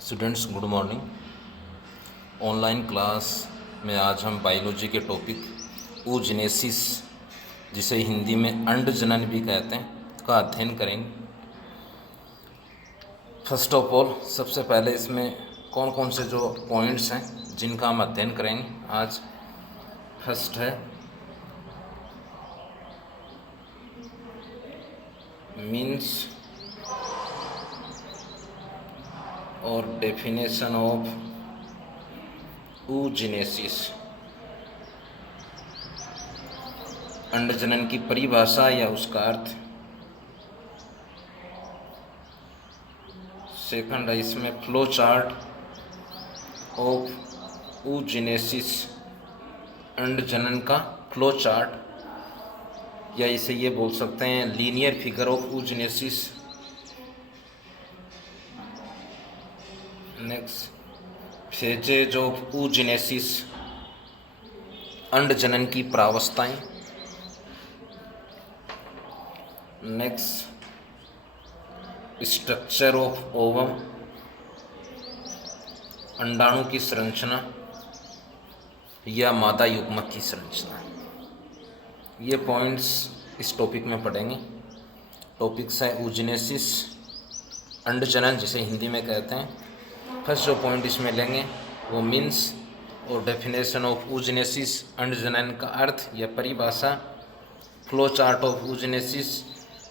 Students good morning. Online class में आज हम बायोलॉजी के टॉपिक oogenesis, जिसे हिंदी में अंडजनन भी कहते हैं, का अध्ययन करेंगे। फर्स्ट ऑफ ऑल सबसे पहले इसमें कौन कौन से जो पॉइंट्स हैं जिनका हम अध्ययन करेंगे आज। फर्स्ट है मीन्स और डेफिनेशन ऑफ oogenesis, अंडजनन की परिभाषा या उसका अर्थ। सेकंड है इसमें फ्लो चार्ट ऑफ oogenesis, अंडजनन का फ्लो चार्ट, या इसे ये बोल सकते हैं linear figure of oogenesis। Next phases of oogenesis, अंडजनन की प्रावस्थाएं। नेक्स्ट स्ट्रक्चर ऑफ ओवम, अंडाणु की संरचना या मादा युग्मक की संरचना। ये पॉइंट्स इस टॉपिक में पढ़ेंगे। टॉपिक्स है oogenesis, अंडजनन जिसे हिंदी में कहते हैं। फर्स्ट जो पॉइंट इसमें लेंगे वो मीन्स और डेफिनेशन ऑफ oogenesis, अंडजनन का अर्थ या परिभाषा। Flow chart of oogenesis,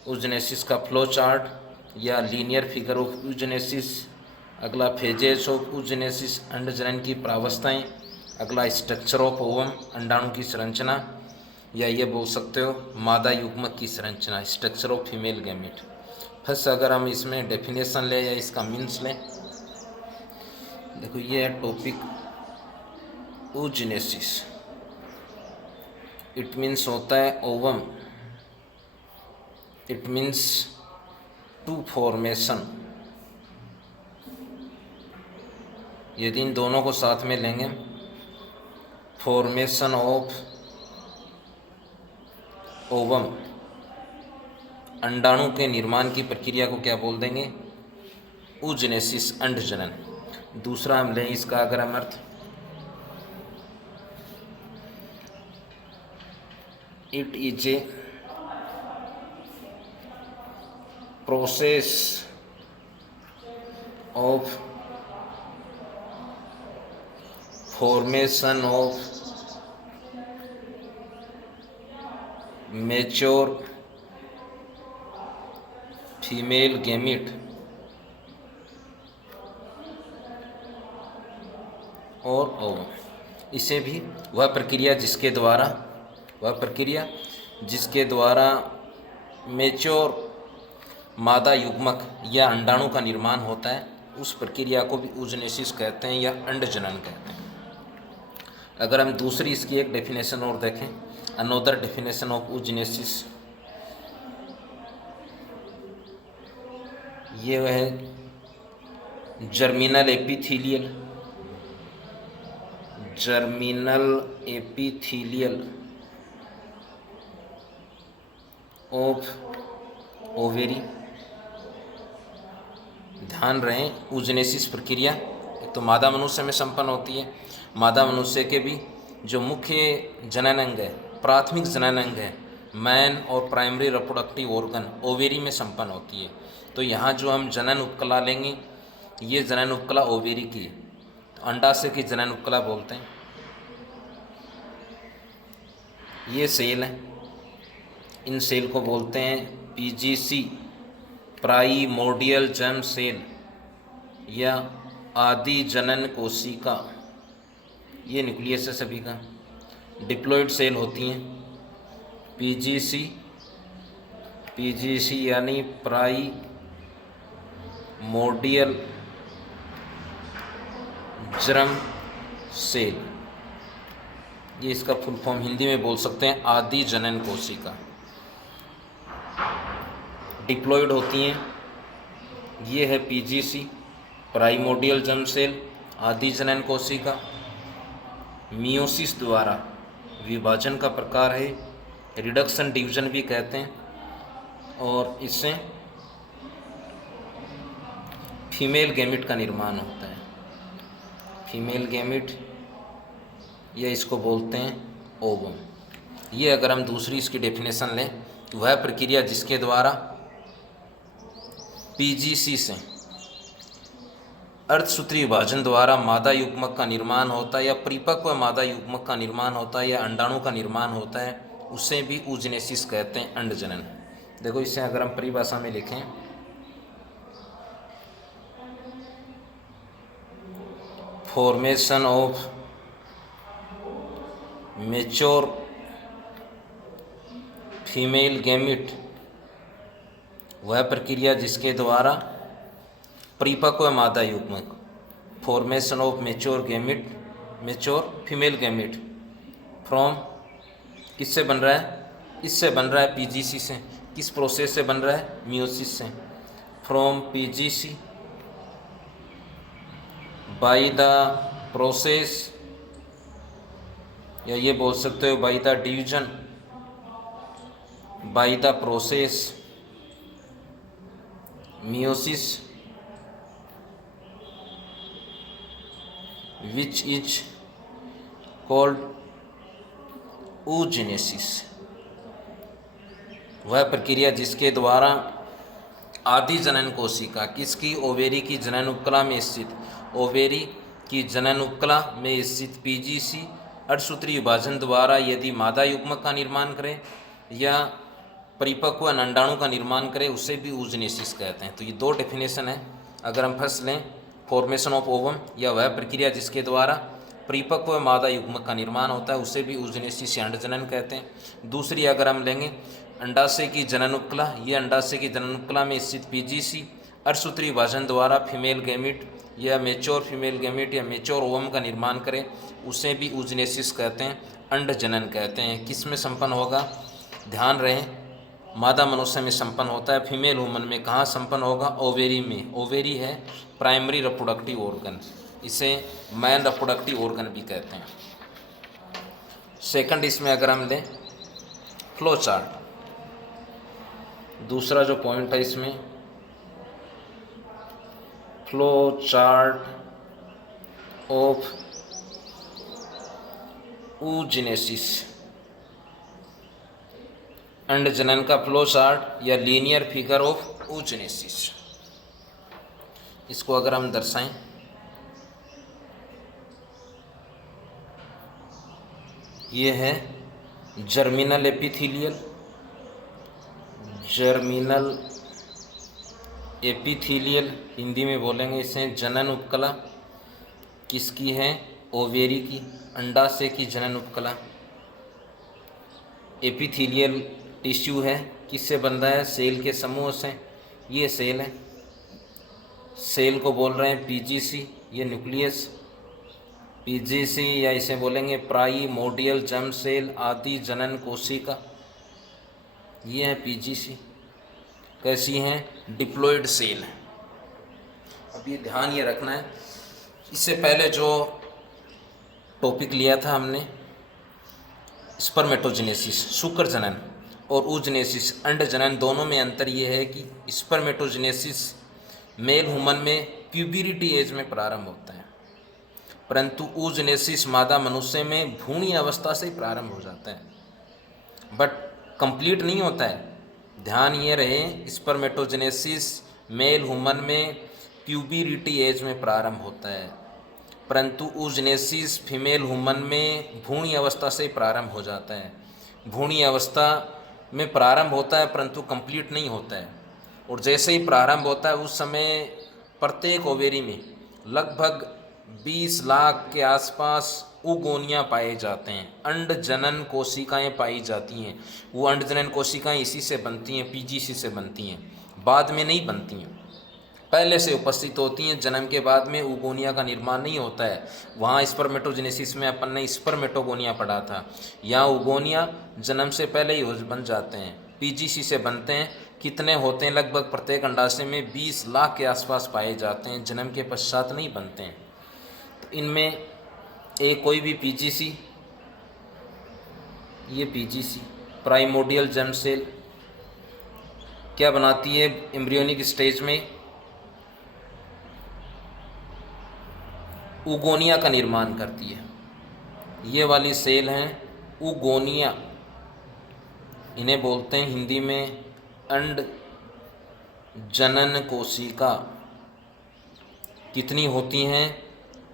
oogenesis का फ्लो चार्ट या लीनियर फिगर ऑफ oogenesis। अगला फेजेस ऑफ oogenesis, अंडजनन की प्रावस्थाएं। अगला स्ट्रक्चर ऑफ ओवम, अंडाणु की संरचना, या ये बोल सकते हो मादा युग्मक की संरचना, structure of female gamete. First अगर हम इसमें डेफिनेशन लें या इसका मीन्स लें, देखो ये है टॉपिक oogenesis। इट मीन्स होता है ovum, it means to formation. यदि इन दोनों को साथ में लेंगे, फॉर्मेशन ऑफ ओवम, अंडाणु के निर्माण की प्रक्रिया को क्या बोल देंगे? oogenesis, अंडजनन। दूसरा हम लें इसका अगर हम अर्थ, it is a process of formation of mature female gamete और ओवम। इसे भी वह प्रक्रिया जिसके द्वारा मैच्योर मादा युग्मक या अंडाणु का निर्माण होता है, उस प्रक्रिया को भी oogenesis कहते हैं या अंडजनन कहते हैं। अगर हम दूसरी इसकी एक डेफिनेशन और देखें, अनोदर डेफिनेशन ऑफ oogenesis, ये वह है जर्मिनल एपिथीलियल ऑफ ओवेरी। ध्यान रहे oogenesis प्रक्रिया एक तो मादा मनुष्य में संपन्न होती है। मादा मनुष्य के भी जो मुख्य जनन अंग है, प्राथमिक जनन अंग है, मैन और प्राइमरी रिप्रोडक्टिव ऑर्गन ओवेरी में संपन्न होती है। तो यहाँ जो हम जनन उपकला लेंगे, ये जनन उपकला ओवेरी की है, तो अंडाशय की जनन उपकला बोलते हैं। ये सेल है, इन सेल को बोलते हैं PGC, प्राइमोर्डियल जर्म सेल या आदि जनन कोशिका। ये न्यूक्लियस है सभी का। डिप्लॉइड सेल होती हैं PGC यानी प्राइमोर्डियल जर्म सेल। ये इसका फुल फॉर्म हिंदी में बोल सकते हैं आदि जनन कोशिका। डिप्लॉइड होती हैं, ये है PGC, प्राइमोर्डियल जर्म सेल, आदि जनन कोशिका। मियोसिस द्वारा विभाजन का प्रकार है, रिडक्शन डिवीजन भी कहते हैं, और इससे फीमेल गैमिट का निर्माण होता है। फीमेल गैमिट, या इसको बोलते हैं ओवम। ये अगर हम दूसरी इसकी डेफिनेशन लें, वह प्रक्रिया जिसके द्वारा पीजीसी से अर्धसूत्री विभाजन द्वारा मादा युग्मक का निर्माण होता है, या परिपक्व मादा युग्मक का निर्माण होता है, या अंडाणु का निर्माण होता है, उसे भी ऊजनेसिस कहते हैं, अंड जनन। देखो इसे अगर हम परिभाषा में लिखें, formation of mature female gamete, वह प्रक्रिया जिसके द्वारा परिपक्व मादा युग्मक, formation of mature gamete, mature female gamete from, किससे बन रहा है? इससे बन रहा है पीजीसी से। किस प्रोसेस से बन रहा है? मियोसिस से। From PGC by the process, या ये बोल सकते हो by the division, by the process meiosis which is called oogenesis, वह प्रक्रिया जिसके द्वारा आदि जनन कोशिका, किसकी? ओवेरी की जनन उपकला में स्थित, ओवेरी की जनन उपकला में स्थित पीजीसी अर्धसूत्री विभाजन द्वारा यदि मादा युग्मक का निर्माण करे या परिपक्व अंडाणु का निर्माण करे, उसे भी ऊजनेसिस कहते हैं। तो ये दो डेफिनेशन है। अगर हम फर्स्ट लें, फॉर्मेशन ऑफ ओवम, या वह प्रक्रिया जिसके द्वारा परिपक्व मादा युग्मक का निर्माण होता है, उसे भी ऊजनेसिस या अंडजनन कहते हैं। दूसरी अगर हम लेंगे, अंडाशय की जनन उपकला, ये अंडाशय की जनन उपकला में स्थित पीजीसी अर्धसूत्री विभाजन द्वारा फीमेल गैमिट या मेच्योर फीमेल गैमिट या मेच्योर ओवम का निर्माण करे, उसे भी ऊजनेसिस कहते हैं, अंडजनन कहते हैं। किस में संपन्न होगा? ध्यान रहे, मादा मनुष्य में संपन्न होता है, फीमेल वुमन में कहाँ संपन्न होगा? ओवेरी में। ओवेरी है प्राइमरी रिप्रोडक्टिव ऑर्गन, इसे मैन रिप्रोडक्टिव ऑर्गन भी कहते हैं। सेकंड इसमें अगर हम लें फ्लो चार्ट, दूसरा जो पॉइंट है इसमें फ्लो चार्ट ऑफ oogenesis, अंडजनन का फ्लो चार्ट या लीनियर फिगर ऑफ oogenesis। इसको अगर हम दर्शाएं, ये है germinal epithelial, germinal epithelial Hindi में बोलेंगे इसे जनन उपकला, किसकी है? ओवेरी की, अंडाशय की जनन उपकला। एपिथीलियल टिश्यू है, किससे बन रहा है? सेल के समूह से। ये सेल है, सेल को बोल रहे हैं पीजीसी, ये न्यूक्लियस पीजीसी, या इसे बोलेंगे प्राइमोर्डियल जर्म सेल आदि जनन कोशिका, ये है पीजीसी। कैसी हैं? डिप्लॉयड सेल है। अब ये ध्यान ये रखना है, इससे पहले जो टॉपिक लिया था हमने स्पर्मेटोजेनेसिस शुक्र जनन और oogenesis अंड जनन, दोनों में अंतर ये है कि स्पर्मेटोजेनेसिस मेल ह्यूमन में प्यूबरिटी एज में प्रारंभ होता है, परंतु oogenesis मादा मनुष्य में भ्रूणी अवस्था से प्रारंभ हो जाता है, बट कंप्लीट नहीं होता है। ध्यान ये रहे, स्पर्मेटोजेनेसिस मेल ह्यूमन में प्यूबरिटी एज में प्रारंभ होता है, परंतु oogenesis फीमेल ह्यूमन में भ्रूणी अवस्था से प्रारंभ हो जाता है। भ्रूणी अवस्था में प्रारंभ होता है परंतु कंप्लीट नहीं होता है, और जैसे ही प्रारंभ होता है उस समय प्रत्येक ओवेरी में लगभग 20 लाख के आसपास उगोनिया पाए जाते हैं, अंड जनन कोशिकाएं पाई जाती हैं। वो अंड जनन कोशिकाएं इसी से बनती हैं, पीजीसी से बनती हैं, बाद में नहीं बनती हैं, पहले से उपस्थित होती हैं। जन्म के बाद में उगोनिया का निर्माण नहीं होता है। वहाँ स्पर्मेटोजेनेसिस में अपन ने स्पर्मेटोगोनिया पढ़ा था, यहाँ उगोनिया जन्म से पहले ही बन जाते हैं, पीजीसी से बनते हैं। कितने होते हैं? लगभग प्रत्येक अंडाशय में 20 लाख के आसपास पाए जाते हैं, जन्म के पश्चात नहीं बनते हैं। तो इनमें एक कोई भी पीजीसी, ये पीजीसी प्राइमोर्डियल जर्म सेल क्या बनाती है एम्ब्रियोनिक स्टेज में? उगोनिया का निर्माण करती है। ये वाली सेल हैं उगोनिया, इन्हें बोलते हैं हिंदी में अंड जनन कोशिका। कितनी होती हैं?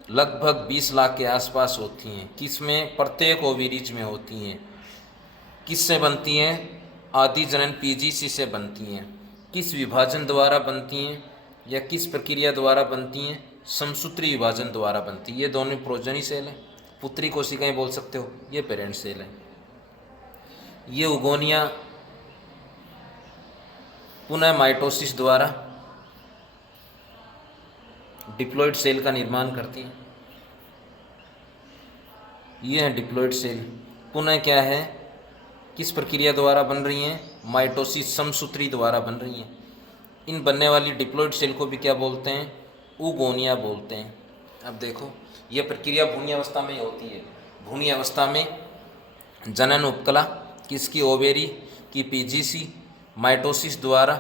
लगभग 20 लाख के आसपास होती हैं। किस में? प्रत्येक ओवरीज में होती हैं। किससे बनती हैं? आदि जनन पीजीसी से बनती हैं। किस विभाजन द्वारा बनती हैं या किस प्रक्रिया द्वारा बनती हैं? समसूत्री विभाजन द्वारा बनती है। ये दोनों प्रोजनी सेल हैं, पुत्री कोशिकाएं बोल सकते हो, ये पेरेंट सेल है। ये उगोनिया पुनः माइटोसिस द्वारा डिप्लॉइड सेल का निर्माण करती है। ये है डिप्लॉइड सेल, पुनः क्या है, किस प्रक्रिया द्वारा बन रही हैं? माइटोसिस समसूत्री द्वारा बन रही हैं। इन बनने वाली डिप्लॉइड सेल को भी क्या बोलते हैं? उगोनिया बोलते हैं। अब देखो, यह प्रक्रिया भ्रूण अवस्था में होती है। भ्रूण अवस्था में जनन उपकला किसकी? ओवेरी की पीजीसी माइटोसिस द्वारा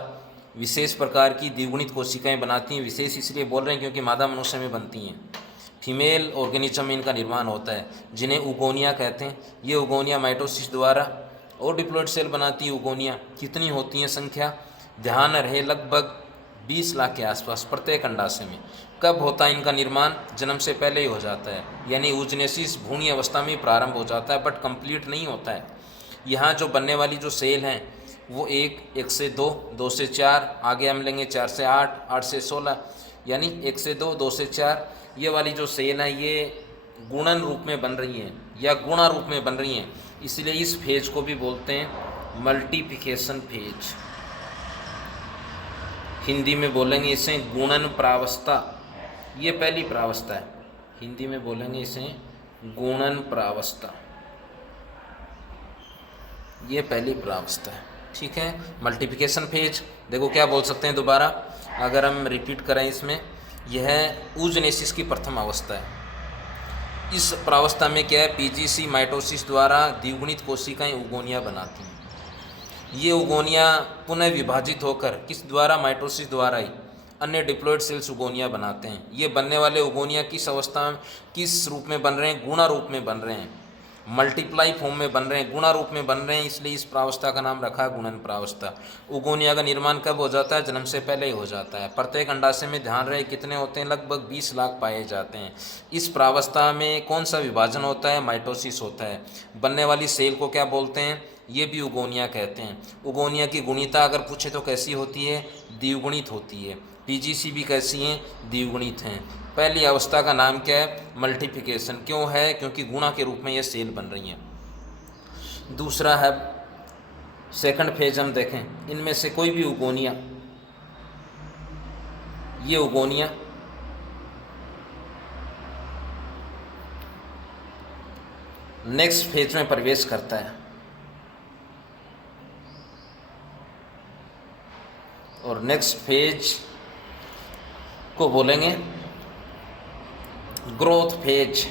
विशेष प्रकार की द्विगुणित कोशिकाएं बनाती हैं। विशेष इसलिए बोल रहे हैं क्योंकि मादा मनुष्य में बनती हैं। फीमेल ऑर्गेनिज्म में इनका निर्माण होता है, जिन्हें उगोनिया कहते हैं। ये उगोनिया माइटोसिस द्वारा और डिप्लॉइड सेल बनाती है। उगोनिया कितनी होती हैं संख्या? ध्यान रहे, लगभग 20 लाख के आसपास प्रत्येक अंडाशय में। कब होता है इनका निर्माण? जन्म से पहले ही हो जाता है, यानी ऊजनेसिस भ्रूण अवस्था में प्रारंभ हो जाता है, बट कंप्लीट नहीं होता है। यहाँ जो बनने वाली जो सेल हैं वो 1 से 2, 2 से 4, आगे हम लेंगे 4 से 8, 8 से 16, यानी 1 से 2, 2 से 4। ये वाली जो सेल हैं ये गुणन रूप में बन रही हैं या गुणा रूप में बन रही हैं, इसलिए इस फेज को भी बोलते हैं मल्टीप्लिकेशन फेज। हिंदी में बोलेंगे इसे गुणन प्रावस्था। ये पहली प्रावस्था है, हिंदी में बोलेंगे इसे गुणन प्रावस्था। ये पहली प्रावस्था है, ठीक है। मल्टीप्लिकेशन फेज देखो क्या बोल सकते हैं दोबारा, अगर हम रिपीट करें इसमें, यह ऊजनेसिस की प्रथम अवस्था है। इस प्रावस्था में क्या है? पीजीसी माइटोसिस द्वारा द्विगुणित कोशिकाएं उगोनिया बनाती हैं। ये उगोनिया पुनः विभाजित होकर किस द्वारा? माइटोसिस द्वारा ही अन्य डिप्लॉइड सेल्स उगोनिया बनाते हैं। ये बनने वाले उगोनिया किस अवस्था में, किस रूप में बन रहे हैं? गुणा रूप में बन रहे हैं, मल्टीप्लाई फॉर्म में बन रहे हैं, गुणा रूप में बन रहे हैं, इसलिए इस प्रावस्था का नाम रखा है गुणन प्रावस्था। उगोनिया का निर्माण कब हो जाता है? जन्म से पहले ही हो जाता है। प्रत्येक अंडाशय में ध्यान रहे कितने होते हैं? लगभग 20 लाख पाए जाते हैं। इस प्रावस्था में कौन सा विभाजन होता है? माइटोसिस होता है। बनने वाली सेल को क्या बोलते हैं? ये भी उगोनिया कहते हैं। उगोनिया की गुणिता अगर पूछे तो कैसी होती है? द्विगुणित होती है। पीजीसी भी कैसी हैं? द्विगुणित हैं। पहली अवस्था का नाम क्या है? मल्टीप्लिकेशन। क्यों है? क्योंकि गुणा के रूप में ये सेल बन रही हैं। दूसरा है सेकंड फेज, हम देखें इनमें से कोई भी उगोनिया, ये उगोनिया नेक्स्ट फेज में प्रवेश करता है और नेक्स्ट फेज को बोलेंगे ग्रोथ फेज।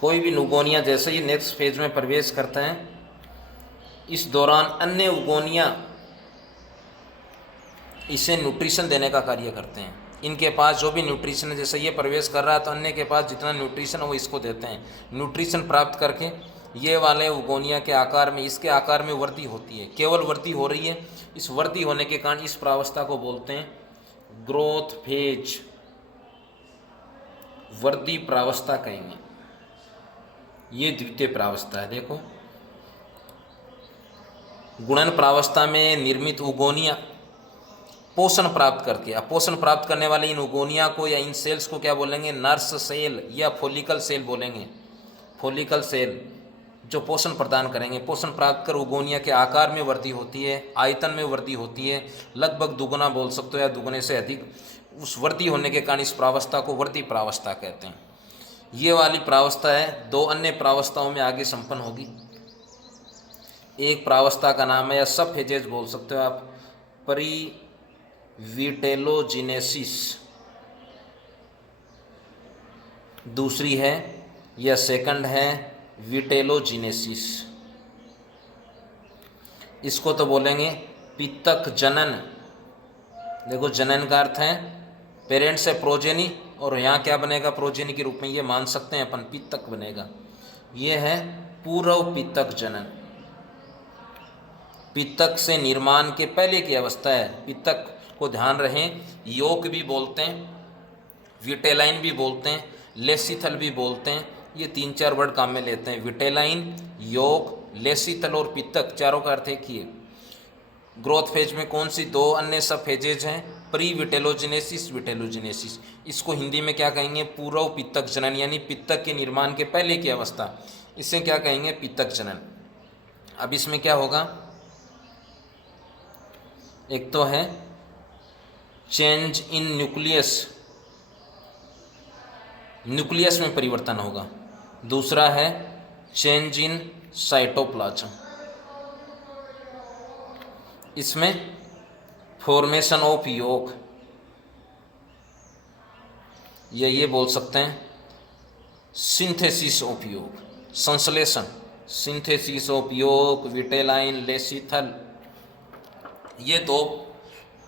कोई भी उगोनिया जैसे ही नेक्स्ट फेज में प्रवेश करते हैं, इस दौरान अन्य उगोनिया इसे न्यूट्रिशन देने का कार्य करते हैं। इनके पास जो भी न्यूट्रिशन है, जैसे ये प्रवेश कर रहा है तो अन्य के पास जितना न्यूट्रिशन है वो इसको देते हैं। न्यूट्रिशन प्राप्त करके ये वाले उगोनिया के आकार में, इसके आकार में वृद्धि होती है, केवल वृद्धि हो रही है। इस वृद्धि होने के कारण इस प्रावस्था को बोलते हैं ग्रोथ फेज, वृद्धि प्रावस्था कहेंगे। ये द्वितीय प्रावस्था है। देखो, गुणन प्रावस्था में निर्मित उगोनिया पोषण प्राप्त करके, अब पोषण प्राप्त करने वाले इन उगोनिया को या इन सेल्स को क्या बोलेंगे? नर्स सेल या फोलिकल सेल बोलेंगे। फोलिकल सेल जो पोषण प्रदान करेंगे, पोषण प्राप्त कर उगोनिया के आकार में वृद्धि होती है, आयतन में वृद्धि होती है, लगभग दुगुना बोल सकते हो या दुगुने से अधिक। उस वृद्धि होने के कारण इस प्रावस्था को वृद्धि प्रावस्था कहते हैं। ये वाली प्रावस्था है, दो अन्य प्रावस्थाओं में आगे संपन्न होगी। एक प्रावस्था का नाम है, या सब फेजेज बोल सकते हो आप, परिविटेलोजिनेसिस। दूसरी है या सेकंड है विटेलोजिनेसिस। इसको तो बोलेंगे पितक जनन। देखो, जनन का अर्थ है पेरेंट से प्रोजेनी और यहाँ क्या बनेगा प्रोजेनी के रूप में, ये मान सकते हैं अपन, पित्तक बनेगा। ये है पूर्व पित्तक जनन। पित्तक से निर्माण के पहले की अवस्था है। पित्तक को ध्यान रहे, योक भी बोलते हैं, विटेलाइन भी बोलते हैं, लेसिथल भी बोलते हैं। ये 3-4 वर्ड काम में लेते हैं। विटेलाइन, योक, लेसिथल और पित्तक, चारों का अर्थ एक ही है। ग्रोथ फेज में कौन सी 2 अन्य सब फेजेज हैं? Pre vitellogenesis, vitellogenesis. इसको हिंदी में क्या कहेंगे? पूर्व पित्तक जनन, यानी पित्तक के निर्माण के पहले की अवस्था, इसे क्या कहेंगे? पित्तक जनन। अब इसमें क्या होगा? एक तो है चेंज इन न्यूक्लियस, न्यूक्लियस में परिवर्तन होगा। दूसरा है चेंज इन साइटोप्लाज्म, इसमें फॉर्मेशन ऑफ योक, ये बोल सकते हैं सिंथेसिस ऑफ योक, संश्लेषण, synthesis of yoke, vitelline, lecithal, ये 2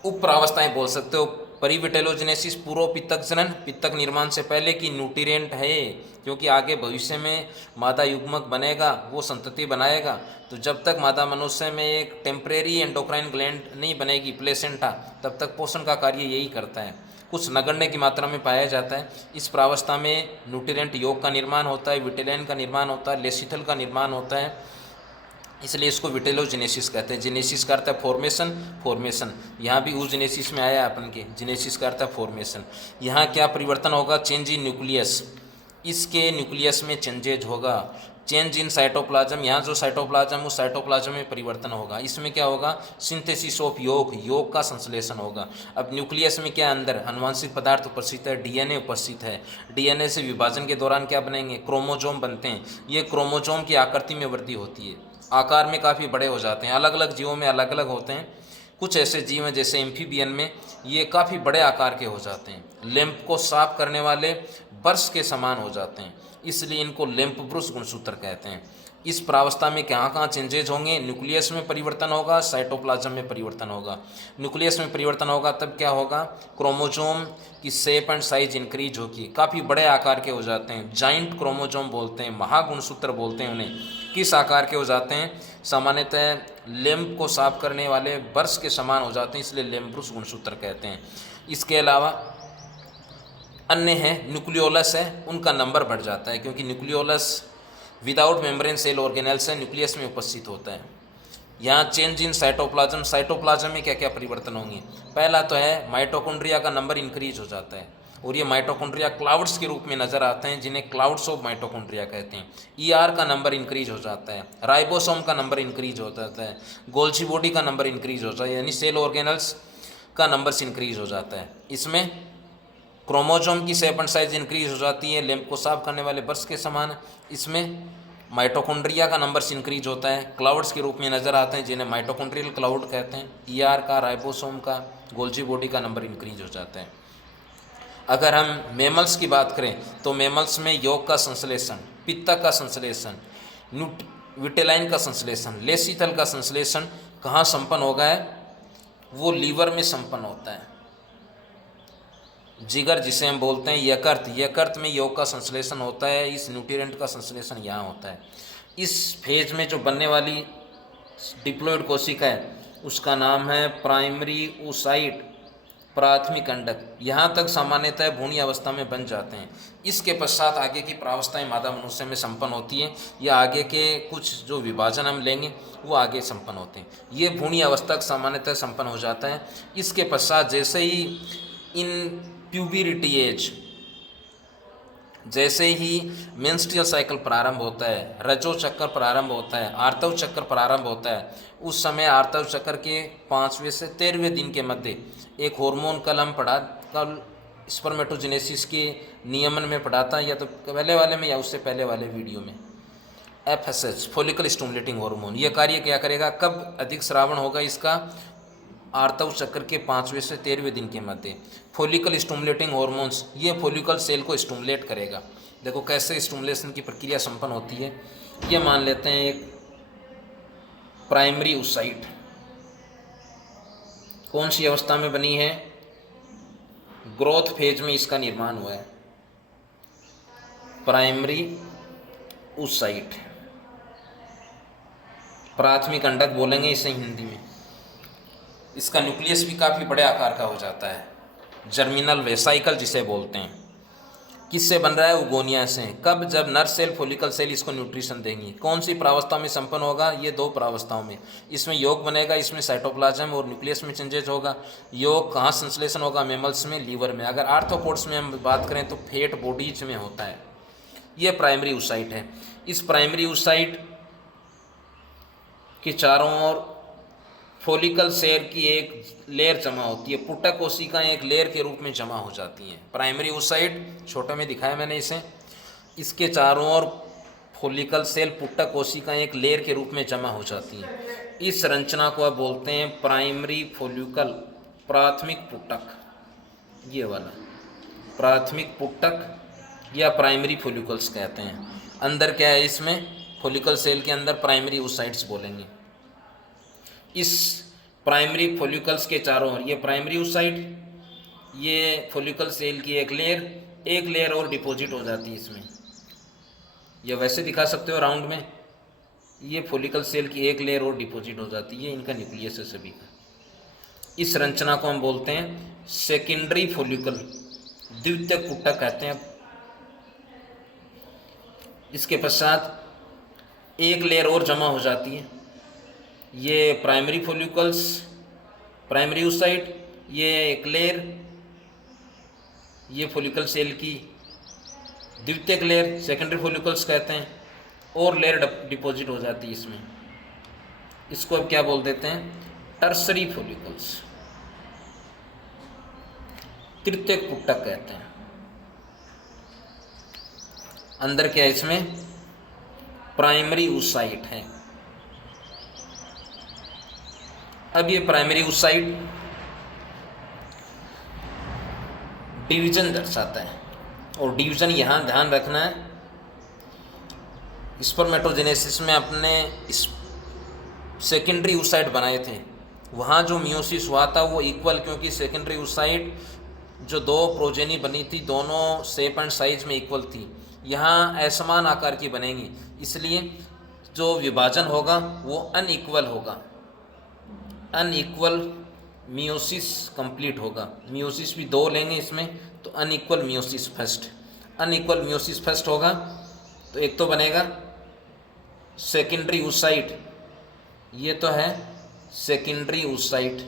उपप्रावस्थाएं बोल सकते हो। परिविटेलोजेनेसिस पूर्व पित्तक जनन, पित्तक निर्माण से पहले की न्यूट्रिएंट है, क्योंकि आगे भविष्य में मादा युग्मक बनेगा, वो संतति बनाएगा। तो जब तक मादा मनुष्य में एक टेम्परेरी एंडोक्राइन ग्लैंड नहीं बनेगी, प्लेसेंटा, तब तक पोषण का कार्य यही करता है। कुछ नगण्य की मात्रा में पाया जाता है। इस प्रावस्था में न्यूट्रिएंट योग का निर्माण होता है, विटेलाइन का निर्माण होता है, लेसिथल का निर्माण होता है, इसलिए इसको विटेलोजेनेसिस कहते हैं। जेनेसिस का अर्थ है फॉर्मेशन, फॉर्मेशन यहाँ भी ऊजेनेसिस में आया अपन के, जेनेसिस का अर्थ है फॉर्मेशन। यहाँ क्या परिवर्तन होगा? चेंज इन न्यूक्लियस, इसके न्यूक्लियस में चेंजेज होगा। चेंज इन साइटोप्लाज्म, यहाँ जो साइटोप्लाज्म, उस साइटोप्लाज्म में परिवर्तन होगा। इसमें क्या होगा? सिंथेसिस ऑफ योग, योग का संश्लेषण होगा। अब न्यूक्लियस में क्या अंदर आनुवंशिक पदार्थ उपस्थित है, डीएनए उपस्थित है। डीएनए से विभाजन के दौरान क्या बनेंगे? क्रोमोजोम बनते हैं। ये क्रोमोजोम की आकृति में वृद्धि होती है, आकार में काफ़ी बड़े हो जाते हैं। अलग अलग जीवों में अलग अलग होते हैं। कुछ ऐसे जीव हैं जैसे एम्फीबियन में ये काफ़ी बड़े आकार के हो जाते हैं, लैंप को साफ करने वाले ब्रश के समान हो जाते हैं, इसलिए इनको लैंप ब्रुश गुणसूत्र कहते हैं। इस प्रावस्था में कहाँ कहाँ चेंजेज होंगे? न्यूक्लियस में परिवर्तन होगा, साइटोप्लाज्म में परिवर्तन होगा। न्यूक्लियस में परिवर्तन होगा तब क्या होगा? क्रोमोजोम की शेप एंड साइज इंक्रीज होगी, काफ़ी बड़े आकार के हो जाते हैं। जाइंट क्रोमोजोम बोलते हैं, महागुणसूत्र बोलते हैं उन्हें। किस आकार के हो जाते हैं? सामान्यतः लैंप को साफ करने वाले ब्रश के समान हो जाते हैं, इसलिए लैंप ब्रुश गुणसूत्र कहते हैं। इसके अलावा अन्य हैं, न्यूक्लियोलस है, उनका नंबर बढ़ जाता है, क्योंकि nucleolus without membrane cell organelles है, न्यूक्लियस में उपस्थित होता है। यहाँ चेंज इन साइटोप्लाज्म, साइटोप्लाज्म में क्या क्या परिवर्तन होंगे? पहला तो है माइटोकॉन्ड्रिया का नंबर इंक्रीज हो जाता है, और ये माइटोकॉन्ड्रिया क्लाउड्स के रूप में नजर आते हैं, जिन्हें क्लाउड्स ऑफ माइटोकॉन्ड्रिया कहते हैं। ईआर का नंबर इंक्रीज हो जाता है, राइबोसोम का नंबर इंक्रीज हो जाता है, गोल्जी बॉडी का नंबर इंक्रीज हो जाता है, यानी सेल ऑर्गेनल्स का नंबर इंक्रीज हो जाता है। इसमें क्रोमोजोम की शेप एंड साइज इंक्रीज हो जाती है, लैंप को साफ करने वाले ब्रश के समान। इसमें माइटोकॉन्ड्रिया का नंबर इंक्रीज होता है, क्लाउड्स के रूप में नजर आते हैं, जिन्हें माइटोकॉन्ड्रियल क्लाउड कहते हैं। ईआर का, राइबोसोम का, गोल्जी बॉडी का नंबर इंक्रीज हो जाता है। अगर हम मेमल्स की बात करें तो मेमल्स में योग का संश्लेषण, पित्तक का संश्लेषण, विटेलाइन का संश्लेषण, लेसिथल का संश्लेषण कहाँ संपन्न होगा है? वो लीवर में संपन्न होता है। जिगर जिसे हम बोलते हैं यकृत, यकृत में योग का संश्लेषण होता है। इस न्यूट्रिएंट का संश्लेषण यहाँ होता है। इस फेज में जो बनने वाली डिप्लॉइड कोशिका है उसका नाम है प्राइमरी oocyte, प्राथमिक अंडक। यहाँ तक सामान्यतः भ्रूणी अवस्था में बन जाते हैं। इसके पश्चात आगे की प्रावस्थाएं मादा मनुष्य में संपन्न होती हैं, या आगे के कुछ जो विभाजन हम लेंगे वो आगे संपन्न होते हैं। ये भ्रूणी अवस्था सामान्यतः संपन्न हो जाता है। इसके पश्चात जैसे ही इन प्यूबरिटी एज, जैसे ही मेंस्ट्रुअल साइकिल प्रारंभ होता है, रजो चक्कर प्रारंभ होता है, आर्तव चक्र प्रारंभ होता है, उस समय आर्तव चक्र के 5वें से 13वें दिन के मध्य एक हार्मोन कल हम पढ़ा, कल स्पर्मेटोजेनेसिस के नियमन में पढ़ा था, या तो पहले वाले में या उससे पहले वाले वीडियो में। FSH, फॉलिकल स्टिमुलेटिंग हार्मोन, ये कार्य क्या करेगा? कब अधिक श्रावण होगा इसका? आर्तव चक्र के 5वें से 13वें दिन के मध्य। फॉलिकल स्टिमुलेटिंग हार्मोन्स, ये फॉलिकल सेल को स्टिमुलेट करेगा। देखो कैसे स्टिमुलेशन की प्रक्रिया संपन्न होती है। ये मान लेते हैं एक प्राइमरी oocyte कौन सी अवस्था में बनी है? ग्रोथ फेज में इसका निर्माण हुआ है। प्राइमरी oocyte, प्राथमिक अंडक बोलेंगे इसे हिंदी में। इसका न्यूक्लियस भी काफ़ी बड़े आकार का हो जाता है, जर्मिनल वेसाइकल जिसे बोलते हैं। किससे बन रहा है? उगोनिया से। कब? जब नर सेल फोलिकल सेल इसको न्यूट्रिशन देंगी। कौन सी प्रावस्था में संपन्न होगा? ये दो प्रावस्थाओं में। इसमें योग बनेगा, इसमें साइटोप्लाज्म और न्यूक्लियस में चेंजेज होगा। योग कहाँ संश्लेषण होगा? मैमल्स में, लीवर में। अगर आर्थ्रोपोड्स में हम बात करें तो फेट बॉडीज में होता है। ये प्राइमरी oocyte है। इस प्राइमरी oocyte के चारों ओर फोलिकल सेल की एक लेयर जमा होती है, पुटक कोशिकाएं एक लेयर के रूप में जमा हो जाती हैं। प्राइमरी oocyte छोटे में दिखाया मैंने इसे। इसके चारों ओर फोलिकल सेल पुटक कोशिकाएं एक लेयर के रूप में जमा हो जाती हैं। इस संरचना को आप बोलते हैं प्राइमरी फोलिकल, प्राथमिक पुटक। ये वाला प्राथमिक पुटक या प्राइमरी फोलिकल्स कहते हैं। अंदर क्या है इसमें? फोलिकल सेल के अंदर प्राइमरी oocytes बोलेंगे। इस प्राइमरी फोलिकल्स के चारों ओर ये प्राइमरी oocyte, ये फोलिकल सेल की एक लेयर और डिपॉजिट हो जाती है इसमें। ये वैसे दिखा सकते हो राउंड में, ये फोलिकल सेल की एक लेयर और डिपॉजिट हो जाती है। इनका न्यूक्लियस है सभी का। इस संरचना को हम बोलते हैं सेकेंडरी फोलिकल, द्वितीयक पुटक कहते हैं। इसके पश्चात एक लेयर और जमा हो जाती है। ये प्राइमरी फोलिकल्स, प्राइमरी oocyte, ये एक लेयर, ये फोलिकल सेल की द्वितीयक लेयर, सेकेंडरी फोलिकल्स कहते हैं, और लेयर डिपॉजिट हो जाती है इसमें। इसको अब क्या बोल देते हैं? टर्सरी फोलिकल्स, तृतीयक पुटक कहते हैं। अंदर क्या है इसमें? प्राइमरी oocyte है। अब ये प्राइमरी oocyte डिवीजन दर्शाता है, और डिवीजन यहाँ ध्यान रखना है। स्पर्मेटोजेनेसिस में अपने सेकेंडरी oocyte बनाए थे, वहाँ जो मियोसिस हुआ था वो इक्वल, क्योंकि सेकेंडरी oocyte जो दो प्रोजेनी बनी थी दोनों शेप एंड साइज में इक्वल थी। यहाँ असमान आकार की बनेंगी, इसलिए जो विभाजन होगा वो अनइक्वल होगा। अनइक्वल मियोसिस कंप्लीट होगा। मियोसिस भी दो लेंगे इसमें, तो unequal meiosis first. Unequal meiosis first होगा तो एक तो बनेगा सेकेंडरी oocyte, ये तो है सेकेंडरी oocyte।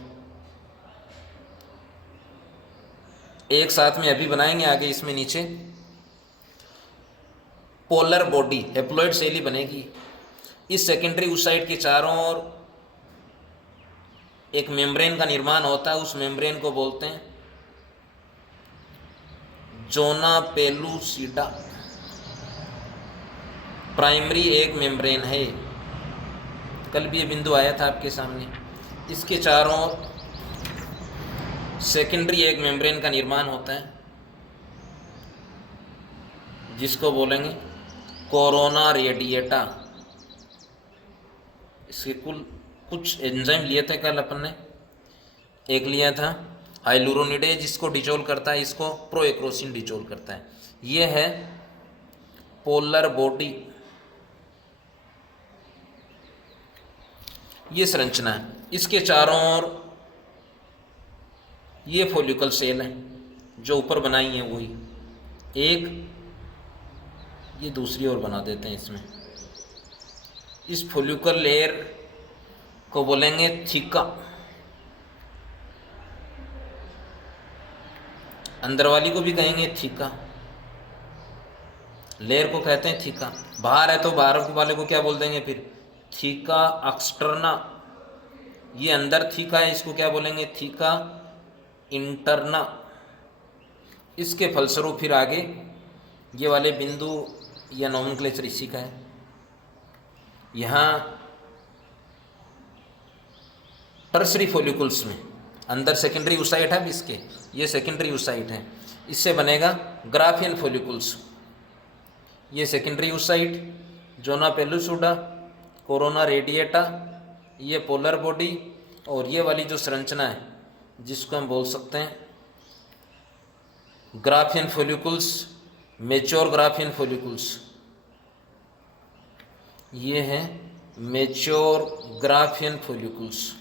एक साथ में अभी बनाएंगे आगे इसमें नीचे पोलर बॉडी, हेप्लॉइड सेल ही बनेगी। इस सेकेंडरी oocyte के चारों ओर एक मेम्ब्रेन का निर्माण होता है। उस मेम्ब्रेन को बोलते हैं जोना पेलुसिडा। प्राइमरी एक मेम्ब्रेन है, कल भी ये बिंदु आया था आपके सामने। इसके चारों ओर सेकेंडरी एक मेम्ब्रेन का निर्माण होता है, जिसको बोलेंगे कोरोना रेडिएटा। इसके कुछ एंजाइम लिए थे कल अपन ने। एक लिया था हाइलुरोनिडेज, जिसको डिजोल्व करता है, इसको प्रोएक्रोसिन डिजोल्व करता है। ये है पोलर बॉडी, ये संरचना है। इसके चारों ओर ये फोलिकल सेल है जो ऊपर बनाई है वही एक, ये दूसरी ओर बना देते हैं इसमें। इस फोलिकल लेयर को बोलेंगे थीका। अंदर वाली को भी कहेंगे थीका, लेयर को कहते हैं थीका। बाहर है तो बाहर वाले को क्या बोल देंगे फिर? Theca externa. ये अंदर थीका है, इसको क्या बोलेंगे? Theca interna. इसके फलस्वरूप फिर आगे ये वाले बिंदु या नोमेनक्लेचर इसी का है। यहाँ टर्सरी फोलिकल्स में अंदर सेकेंडरी oocyte है इसके, ये सेकेंडरी oocyte है। इससे बनेगा ग्राफियन फोलिकल्स। ये secondary oocyte, zona pellucida, corona radiata, ये पोलर बॉडी, और ये वाली जो संरचना है जिसको हम बोल सकते हैं Graafian follicles, mature Graafian follicles, ये है मेच्योर ग्राफियन फॉलिकल्स।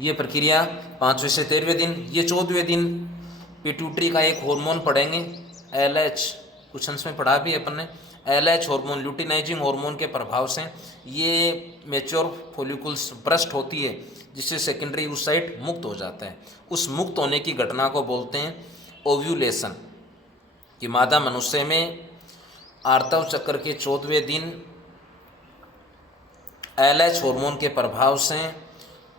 ये प्रक्रिया 5वें से 13वें दिन। ये 14वें दिन पिट्यूटरी का एक हार्मोन पढ़ेंगे, LH, कुछ अंश में पढ़ा भी है अपन ने। LH हार्मोन, ल्यूटिनाइजिंग हार्मोन के प्रभाव से ये मेच्योर फॉलिकल्स ब्रस्ट होती है, जिससे सेकेंडरी oocyte मुक्त हो जाता है। उस मुक्त होने की घटना को बोलते हैं ओव्यूलेशन। कि मादा मनुष्य में आर्तव चक्र के 14वें दिन LH हार्मोन के प्रभाव से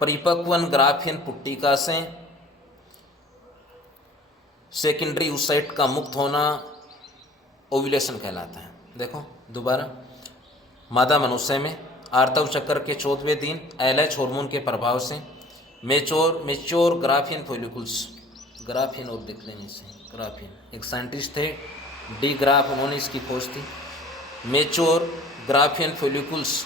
परिपक्वन ग्राफियन पुट्टिका से सेकेंडरी oocyte का मुक्त होना ओव्यूलेशन कहलाता है। देखो दोबारा, मादा मनुष्य में आर्तव चक्र के 14वें दिन LH हार्मोन के प्रभाव से मेच्योर ग्राफियन फॉलिकल्स, ग्राफियन और देख लेने से, ग्राफियन एक साइंटिस्ट थे डी ग्राफ, उन्होंने इसकी खोज थी। मेच्योर ग्राफियन फॉलिकल्स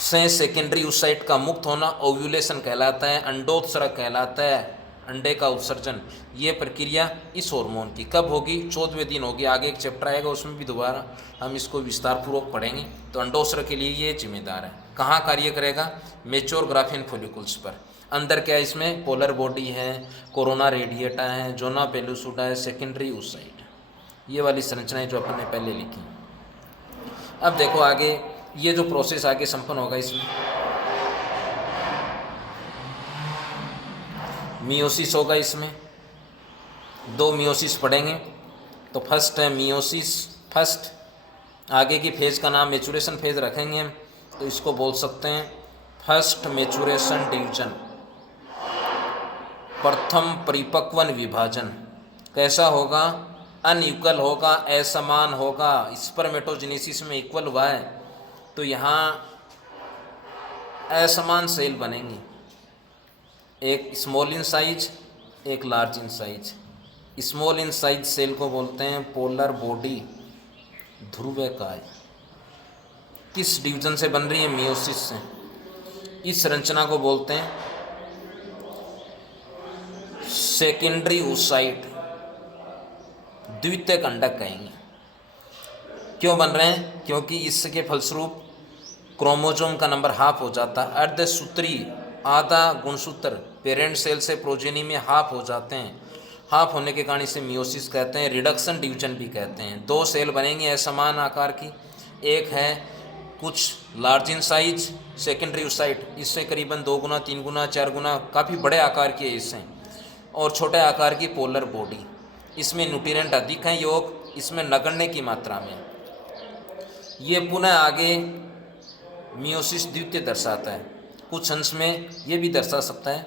से सेकेंडरी oocyte का मुक्त होना ओव्यूलेशन कहलाता है, अंडोत्सर्ग कहलाता है, अंडे का उत्सर्जन। ये प्रक्रिया इस हार्मोन की कब होगी? 14वें दिन होगी। आगे एक चैप्टर आएगा, उसमें भी दोबारा हम इसको विस्तारपूर्वक पढ़ेंगे। तो अंडोत्सर्ग के लिए ये जिम्मेदार है। कहाँ कार्य करेगा? मेच्योर ग्राफियन फॉलिकल्स पर। अंदर क्या है? इसमें पोलर बॉडी है, कोरोना रेडिएटा है, जोना पेलुसिडा है, सेकेंडरी oocyte, ये वाली संरचनाएं जो अपन ने पहले लिखी। अब देखो आगे ये जो प्रोसेस आगे संपन्न होगा, इसमें मियोसिस होगा। इसमें 2 मियोसिस पढ़ेंगे। तो फर्स्ट है मियोसिस, फर्स्ट। आगे की फेज का नाम मेचुरेशन फेज रखेंगे हम, तो इसको बोल सकते हैं फर्स्ट मेचुरेशन डिवीजन, प्रथम परिपक्वन विभाजन। कैसा होगा? अनइक्वल होगा, असमान होगा। स्पर्मेटोजेनेसिस में इक्वल हुआ है, तो यहाँ असमान सेल बनेंगी, एक स्मॉल इन साइज, एक large in size. Small in size cell को बोलते हैं पोलर बॉडी, ध्रुवकाय। किस डिवीजन से बन रही है? मियोसिस से। इस संरचना को बोलते हैं सेकेंडरी oocyte, द्वितीयक अंडक कहेंगे। क्यों बन रहे हैं? क्योंकि इसके फलस्वरूप क्रोमोसोम का नंबर हाफ हो जाता है। अर्धसूत्री, आधा गुणसूत्र पेरेंट सेल से प्रोजेनी में हाफ हो जाते हैं। हाफ होने के कारण इसे मियोसिस कहते हैं, रिडक्शन डिवीजन भी कहते हैं। 2 सेल बनेंगी असमान आकार की, एक है कुछ large in size secondary oocyte, इससे करीबन 2 गुना 3 गुना 4 गुना काफ़ी बड़े आकार की है इससे, और छोटे आकार की पोलर बॉडी। इसमें न्यूट्रिएंट अधिक हैं, योग इसमें नगण्य की मात्रा में। ये पुनः आगे मियोसिस द्वितीय दर्शाता है, कुछ अंश में ये भी दर्शा सकता है।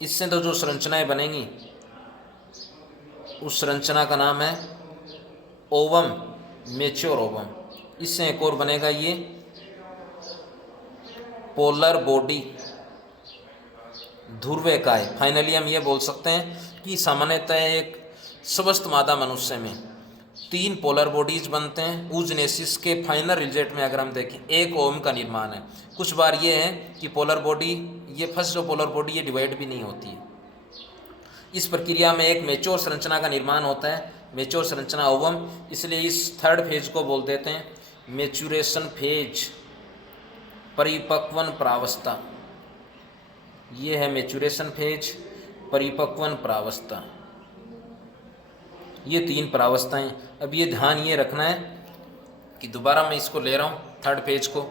इससे तो जो संरचनाएं बनेंगी उस संरचना का नाम है ओवम, मेच्योर ओवम। इससे एक और बनेगा ये पोलर बॉडी, ध्रुवकाय। फाइनली हम ये बोल सकते हैं कि सामान्यतः एक स्वस्थ मादा मनुष्य में 3 पोलर बॉडीज बनते हैं। ऊजनेसिस के फाइनल रिजल्ट में अगर हम देखें, एक ओवम का निर्माण है। कुछ बार ये है कि पोलर बॉडी, ये फर्स्ट जो पोलर बॉडी ये डिवाइड भी नहीं होती है। इस प्रक्रिया में एक मेच्योर संरचना का निर्माण होता है, मेच्योर संरचना ओवम। इसलिए इस थर्ड फेज को बोल देते हैं मेचुरेशन फेज, परिपक्वन प्रावस्था। ये है मेचुरेशन फेज, परिपक्वन प्रावस्था। ये 3 प्रावस्थाएं। अब ये ध्यान ये रखना है कि दोबारा मैं इसको ले रहा हूँ थर्ड फेज को।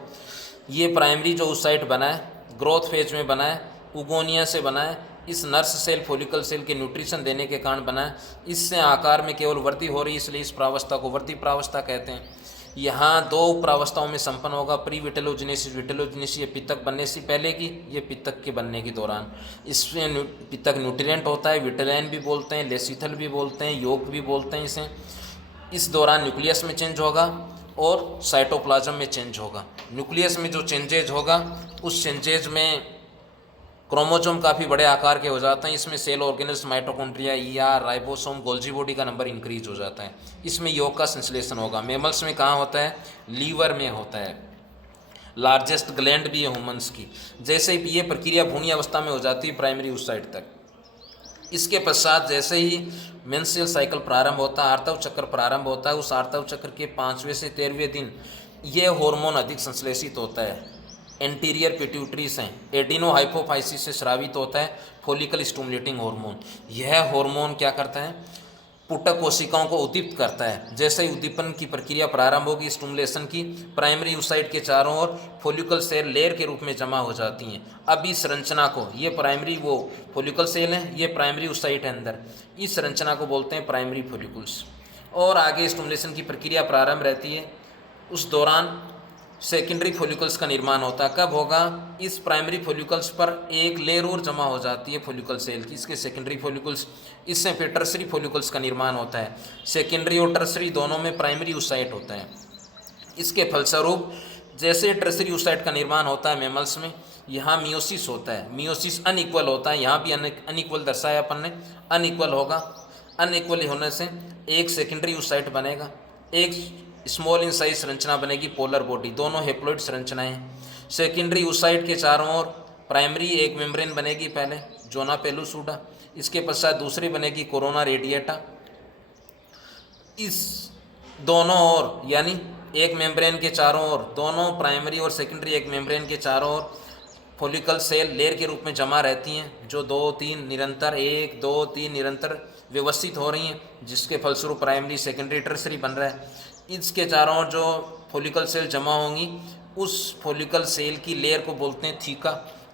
ये प्राइमरी जो oocyte बना है, ग्रोथ फेज में बना है, उगोनिया से बना है। इस नर्स सेल फॉलिकल सेल के न्यूट्रिशन देने के कारण बना है। इससे आकार में केवल वृद्धि हो रही है, इसलिए इस प्रावस्था को वृद्धि प्रावस्था कहते हैं। यहाँ 2 प्रावस्थाओं में संपन्न होगा, प्री विटेलोजेनेसिस, विटेलोजेनेसिस ये पित्तक बनने से पहले की, ये पित्तक के बनने के दौरान। इसमें पित्तक न्यूट्रिएंट होता है, विटेलाइन भी बोलते हैं, लेसिथल भी बोलते हैं, योग भी बोलते हैं इसे। इस दौरान न्यूक्लियस में चेंज होगा और साइटोप्लाज्म में चेंज होगा। न्यूक्लियस में जो चेंजेज होगा, उस चेंजेज में क्रोमोसोम काफ़ी बड़े आकार के हो जाते हैं। इसमें cell organelles, mitochondria, ER, ribosome, Golgi body का नंबर इंक्रीज हो जाता है। इसमें योग का संश्लेषण होगा। मेमल्स में कहाँ होता है? लीवर में होता है। लार्जेस्ट ग्लैंड भी है ह्यूमंस की। जैसे ही ये प्रक्रिया भ्रूणीय अवस्था में हो जाती है प्राइमरी oocyte तक, इसके पश्चात जैसे ही मेंस्ट्रुअल साइकिल प्रारंभ होता है, आर्तव चक्र प्रारंभ होता है, उस आर्तव चक्र के 5वें से 13वें दिन ये हार्मोन अधिक संश्लेषित होता है। एंटीरियर पिट्यूटरी से एडिनो हाइपोफाइसिस से स्रावित होता है फॉलिकल स्टिमुलेटिंग हार्मोन। यह हार्मोन क्या करता है, पुटक कोशिकाओं को उद्दीप्त करता है। जैसे ही उद्दीपन की प्रक्रिया प्रारंभ होगी स्टिमुलेशन की, प्राइमरी oocyte के चारों ओर फॉलिकल सेल लेयर के रूप में जमा हो जाती हैं। अब इस संरचना को, ये प्राइमरी वो फॉलिकल सेल है, ये प्राइमरी oocyte है अंदर, इस संरचना को बोलते हैं प्राइमरी फॉलिकल्स। और आगे स्टिमुलेशन की प्रक्रिया प्रारंभ रहती है, उस दौरान सेकेंडरी फॉलिकल्स का निर्माण होता है। कब होगा, इस प्राइमरी फॉलिकल्स पर एक लेयर और जमा हो जाती है फॉलिकल सेल की, इसके सेकेंडरी फॉलिकल्स, इससे फिर टर्सरी फॉलिकल्स का निर्माण होता है। सेकेंडरी और टर्सरी दोनों में प्राइमरी oocyte होता है। इसके फलस्वरूप जैसे टर्सरी oocyte का निर्माण होता है मैमल्स में, यहाँ मियोसिस होता है। मियोसिस अनइक्वल होता है, यहाँ भी अनइक्वल दर्शाया अपन ने, अनइक्वल होगा। अनइक्वल होने से एक सेकेंडरी oocyte बनेगा, एक स्मॉल इन साइज संरचना बनेगी पोलर बॉडी, दोनों हेप्लॉइड संरचनाएं। सेकेंडरी oocyte के चारों ओर प्राइमरी एक मेम्ब्रेन बनेगी, पहले जोना पेलुसुडा, इसके पश्चात दूसरी बनेगी कोरोना रेडिएटा। इस दोनों ओर यानी एक मेम्ब्रेन के चारों ओर, दोनों प्राइमरी और सेकेंडरी एक मेम्ब्रेन के चारों ओर फॉलिकल सेल लेयर के रूप में जमा रहती हैं, जो 2-3 निरंतर 1-2-3 निरंतर व्यवस्थित हो रही हैं, जिसके फलस्वरूप प्राइमरी सेकेंडरी टर्सरी बन रहा है। इसके चारों ओर जो फॉलिकल सेल जमा होंगी, उस फॉलिकल सेल की लेयर को बोलते हैं थीका।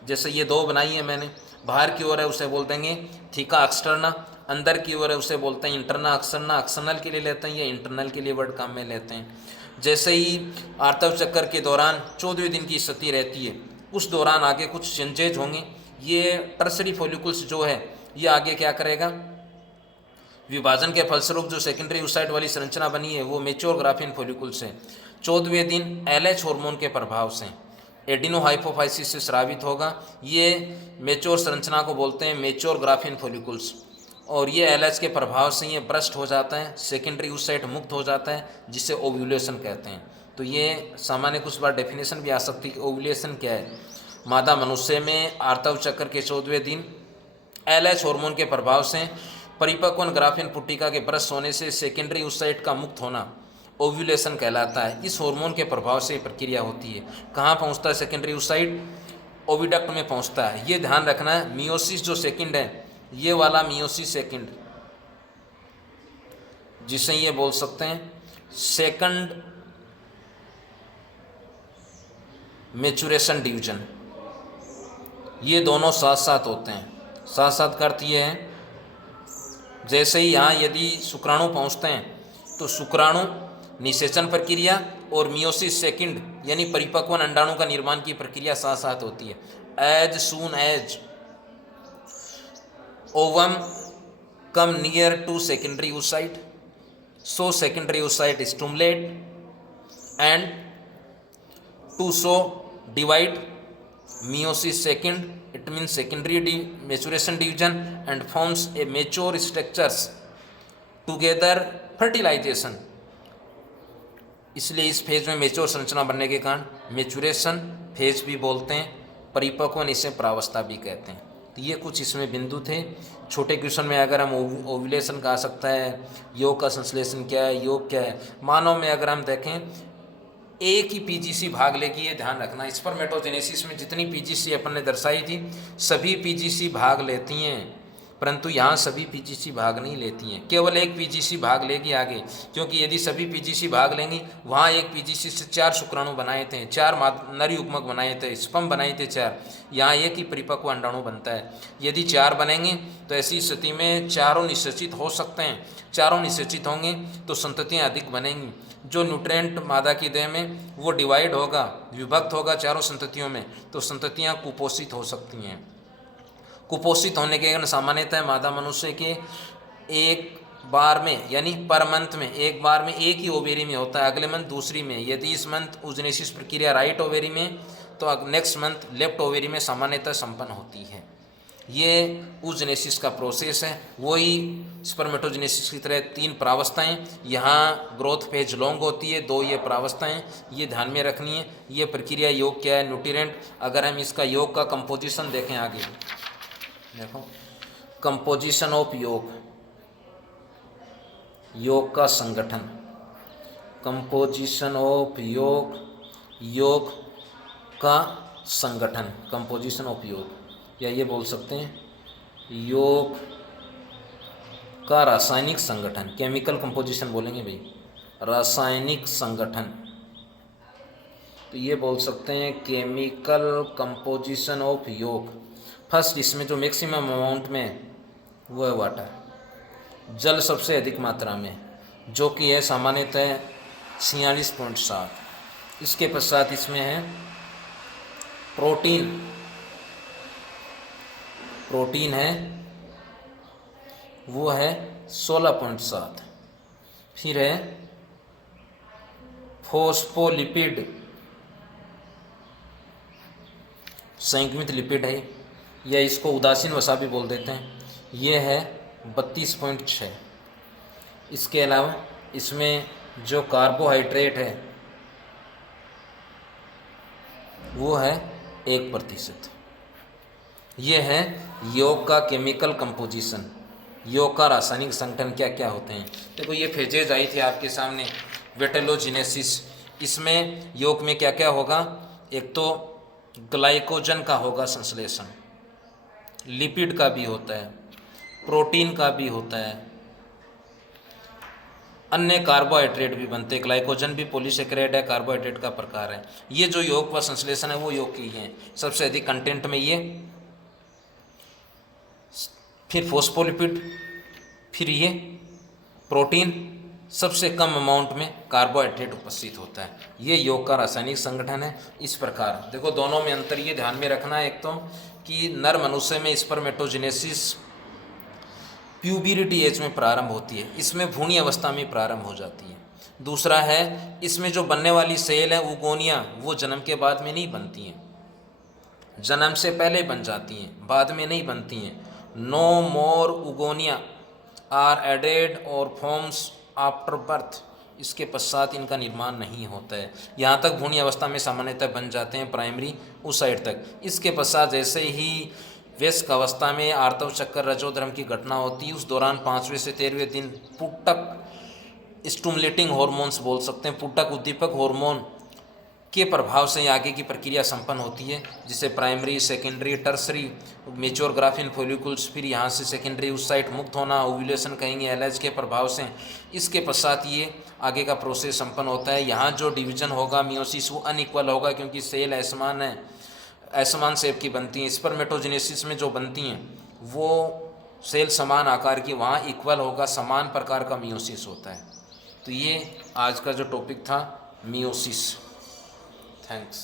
जैसे ये 2 बनाई है मैंने, बाहर की ओर है उसे बोलते हैं थीका एक्सटर्ना, अंदर की ओर है उसे बोलते हैं इंटरना एक्सटर्ना। एक्सटर्नल के लिए लेते हैं या इंटरनल के लिए वर्ड काम में लेते हैं। जैसे ही आर्तव चक्र के दौरान 14वें दिन की स्थिति रहती है, उस दौरान आगे कुछ चेंजेज होंगे। ये टर्सरी फॉलिकल्स जो है ये आगे क्या करेगा, विभाजन के फलस्वरूप जो सेकेंडरी oocyte वाली संरचना बनी है वो मेच्योर ग्राफिन फॉलिकल्स है। 14वें दिन LH हार्मोन के प्रभाव से एडिनो हाइपोफाइसिस से स्रावित होगा। ये मेच्योर संरचना को बोलते हैं मेच्योर ग्राफिन फॉलिकल्स, और ये LH के प्रभाव से ये ब्रस्ट हो जाता है, सेकेंडरी oocyte मुक्त हो जाता है, जिसे ओव्यूलेशन कहते हैं। तो ये सामान्य कुछ बार डेफिनेशन भी आ सकती है कि ओव्यूलेशन क्या है। मादा मनुष्य में आर्तव चक्र के 14वें दिन LH हार्मोन के प्रभाव से परिपक्व ग्राफिन पुट्टिका के ब्रस्ट होने से सेकेंडरी oocyte का मुक्त होना ओव्यूलेशन कहलाता है। इस हार्मोन के प्रभाव से प्रक्रिया होती है। कहाँ पहुँचता है सेकेंडरी oocyte, ओविडक्ट में पहुँचता है। ये ध्यान रखना है, मियोसिस जो सेकेंड है, ये वाला मियोसिस सेकेंड, जिसे ये बोल सकते हैं सेकंड मैच्योरेशन डिवीजन, ये दोनों साथ साथ होते हैं। साथ साथ का अर्थ ये है, जैसे ही यहाँ यदि शुक्राणु पहुँचते हैं तो शुक्राणु निषेचन प्रक्रिया और मियोसिस सेकंड यानी परिपक्व अंडाणु का निर्माण की प्रक्रिया साथ साथ होती है। As soon as ovum come near to secondary oocyte, so secondary oocyte stimulate and to so divide meiosis second, it means secondary maturation division and forms a mature structures together fertilization। इसलिए इस phase में mature संरचना बनने के कारण maturation phase भी बोलते हैं, परिपक्वन इसे प्रावस्था भी कहते हैं। तो ये कुछ इसमें बिंदु थे। छोटे क्वेश्चन में अगर हम ओव्यूलेशन कहा सकता है, योग का संश्लेषण क्या है, योग क्या है। मानव में अगर हम देखें एक ही पीजीसी भाग लेगी, ये ध्यान रखना। स्पर्मेटोजेनेसिस में जितनी पीजीसी अपन ने दर्शाई थी सभी पीजीसी भाग लेती हैं, परंतु यहाँ सभी पीजीसी भाग नहीं लेती हैं, केवल एक पीजीसी भाग लेगी आगे। क्योंकि यदि सभी पीजीसी भाग लेंगी, वहाँ एक पीजीसी से 4 शुक्राणु बनाए थे, 4 नर युग्मक बनाए थे, स्पर्म बनाए थे 4, यहाँ एक ही परिपक्व अंडाणु बनता है। यदि 4 बनेंगे तो ऐसी स्थिति में चारों निषेचित हो सकते हैं। चारों निषेचित होंगे तो संततियाँ अधिक बनेंगी। जो न्यूट्रिएंट मादा की देह में वो डिवाइड होगा, विभक्त होगा चारों संततियों में, तो संततियाँ कुपोषित हो सकती हैं। कुपोषित होने के कारण सामान्यतः मादा मनुष्य के एक बार में यानी पर मंथ में एक बार में एक ही ओवेरी में होता है, अगले मंथ दूसरी में। यदि इस मंथ ओजेनेसिस प्रक्रिया राइट ओवेरी में तो नेक्स्ट मंथ लेफ्ट ओवेरी में सामान्यतः संपन्न होती है। ये oogenesis का प्रोसेस है, वही स्पर्मेटोजेनेसिस की तरह 3 प्रावस्थाएं। यहाँ ग्रोथ फेज लॉन्ग होती है, 2 ये प्रावस्थाएं, ये ध्यान में रखनी है। ये प्रक्रिया योग क्या है, न्यूट्रिएंट। अगर हम इसका योग का कंपोजिशन देखें आगे, देखो कंपोजिशन ऑफ योग, योग का संगठन, कंपोजिशन ऑफ योग, योग का संगठन, कंपोजिशन ऑफ योग, या ये बोल सकते हैं योग का रासायनिक संगठन, केमिकल कंपोजिशन बोलेंगे भाई, रासायनिक संगठन। तो ये बोल सकते हैं केमिकल कंपोजिशन ऑफ योग। फर्स्ट, इसमें जो मैक्सिमम अमाउंट में वो है वाटर, जल सबसे अधिक मात्रा में, जो कि है सामान्यतः 46.7। इसके पश्चात इसमें है प्रोटीन, प्रोटीन है वो है 16.7। फिर है फोस्फोलिपिड, संयुग्मित लिपिड है, या इसको उदासीन वसा भी बोल देते हैं, ये है 32.6। इसके अलावा इसमें जो कार्बोहाइड्रेट है वो है 1%। ये है योग का केमिकल कंपोजिशन, योग का रासायनिक संगठन क्या क्या होते हैं। देखो ये फेजेज आई थी आपके सामने, वेटेलोजिनेसिस। इसमें योग में क्या क्या होगा, एक तो ग्लाइकोजन का होगा संश्लेषण, लिपिड का भी होता है, प्रोटीन का भी होता है, अन्य कार्बोहाइड्रेट भी बनते हैं। ग्लाइकोजन भी पॉलीसेकेराइड है, कार्बोहाइड्रेट का प्रकार है। ये जो योग का संश्लेषण है वो योग की है सबसे अधिक कंटेंट में ये। फिर फोस्फोलिपिड, फिर ये प्रोटीन, सबसे कम अमाउंट में कार्बोहाइड्रेट उपस्थित होता है। ये योग का रासायनिक संगठन है। इस प्रकार देखो दोनों में अंतर ये ध्यान में रखना है, एक तो कि नर मनुष्य में स्पर्मेटोजेनेसिस प्यूबरिटी एज में प्रारंभ होती है, इसमें भ्रूणी अवस्था में प्रारंभ हो जाती है। दूसरा है इसमें जो बनने वाली सेल है उगोनिया, वो जन्म के बाद में नहीं बनती हैं, जन्म से पहले बन जाती हैं, बाद में नहीं बनती हैं। No more oogonia are added और फॉर्म्स आफ्टर बर्थ, इसके पश्चात इनका निर्माण नहीं होता है। यहाँ तक भ्रूणी अवस्था में सामान्यतः बन जाते हैं, प्राइमरी उस साइड तक। इसके पश्चात जैसे ही वयस्क अवस्था में आर्तव चक्कर रजोधर्म की घटना होती है, उस दौरान 5वें से 13वें दिन पुटक स्टूमुलेटिंग हॉर्मोन्स बोल सकते हैं, पुटक उद्दीपक हार्मोन के प्रभाव से आगे की प्रक्रिया संपन्न होती है, जिसे primary, secondary, tertiary, mature Graafian follicles, फिर यहाँ से सेकेंडरी उस साइड मुक्त होना, ओव्यूलेशन कहेंगे एलएच के प्रभाव से। इसके पश्चात ये आगे का प्रोसेस संपन्न होता है। यहाँ जो डिवीजन होगा मियोसिस वो अनइक्वल होगा, क्योंकि सेल असमान है, असमान शेप की बनती हैं। स्पर्मेटोजेनेसिस में जो बनती हैं वो सेल समान आकार की, वहाँ इक्वल होगा, समान प्रकार का मियोसिस होता है। तो ये आज का जो टॉपिक था मियोसिस। थैंक्स।